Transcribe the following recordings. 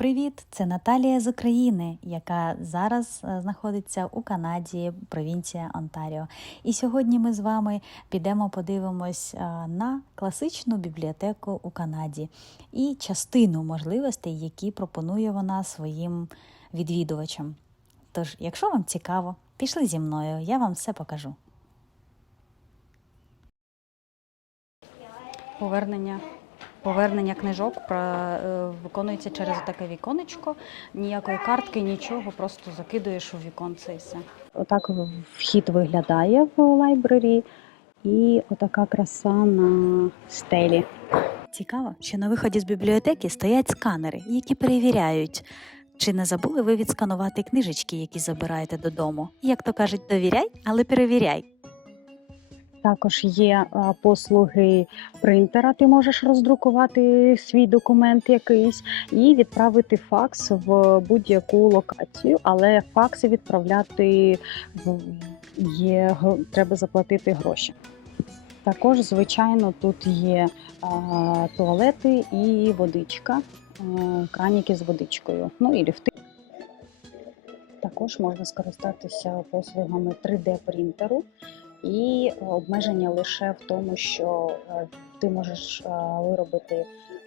Привіт! Це Наталія з України, яка зараз е, знаходиться у Канаді, провінція Онтаріо. І сьогодні ми з вами підемо подивимось е, на класичну бібліотеку у Канаді і частину можливостей, які пропонує вона своїм відвідувачам. Тож, якщо вам цікаво, пішли зі мною, я вам все покажу. Повернення Повернення книжок про, е, виконується через таке віконечко. Ніякої картки, нічого, просто закидуєш у віконце і все. Отак вхід виглядає в лайбрері, і отака краса на стелі. Цікаво, що на виході з бібліотеки стоять сканери, які перевіряють, чи не забули ви відсканувати книжечки, які забираєте додому. Як то кажуть, довіряй, але перевіряй. Також є послуги принтера. Ти можеш роздрукувати свій документ якийсь і відправити факс в будь-яку локацію, але факси відправляти є треба заплатити гроші. Також, звичайно, тут є туалети і водичка, краніки з водичкою, ну і ліфти. Також можна скористатися послугами 3D-принтеру і обмеження лише в тому, що е, ти можеш е, виробити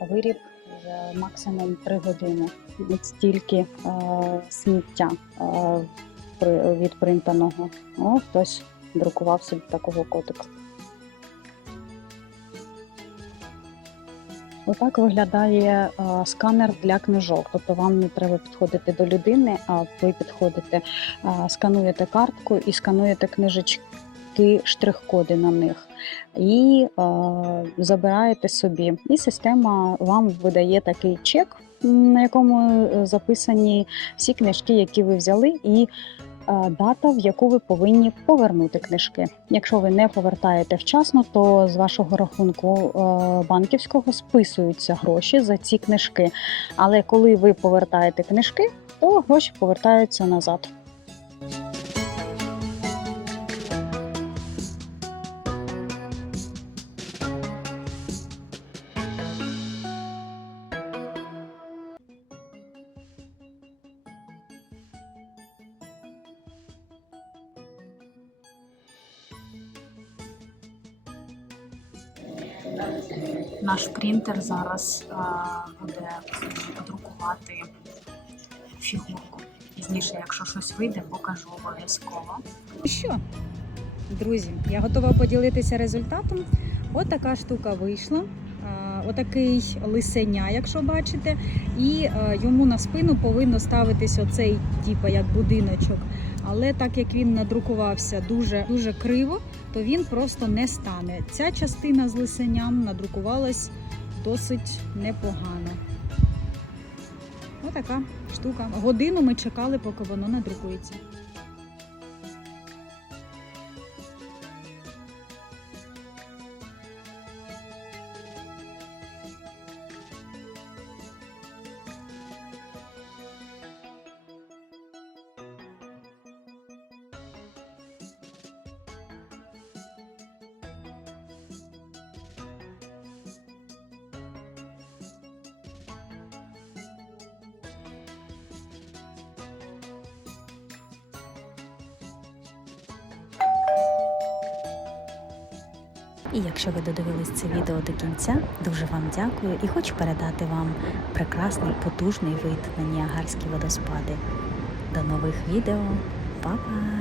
виріб за максимум 3 години. От стільки е, сміття від принтаного. О, хтось друкував собі такого котика. Отак виглядає сканер для книжок. Тобто вам не треба підходити до людини, а ви підходите, скануєте картку і скануєте книжечки, штрих-коди на них. І е, забираєте собі. І система вам видає такий чек, на якому е, записані всі книжки, які ви взяли, і е, дата, в яку ви повинні повернути книжки. Якщо ви не повертаєте вчасно, то з вашого рахунку е, банківського списуються гроші за ці книжки. Але коли ви повертаєте книжки, то гроші повертаються назад. Наш принтер зараз буде друкувати фігурку. Пізніше, якщо щось вийде, покажу обов'язково. Ну що, друзі, я готова поділитися результатом. От така штука вийшла. Отакий лисеня, якщо бачите, і е, йому на спину повинно ставитись оцей, типу, як будиночок. Але так як він надрукувався дуже дуже криво, то він просто не стане. Ця частина з лисеням надрукувалась досить непогано. Отака штука. Годину ми чекали, поки воно надрукується. І якщо ви додивились це відео до кінця, дуже вам дякую і хочу передати вам прекрасний потужний вид на Ніагарські водоспади. До нових відео, Па-па!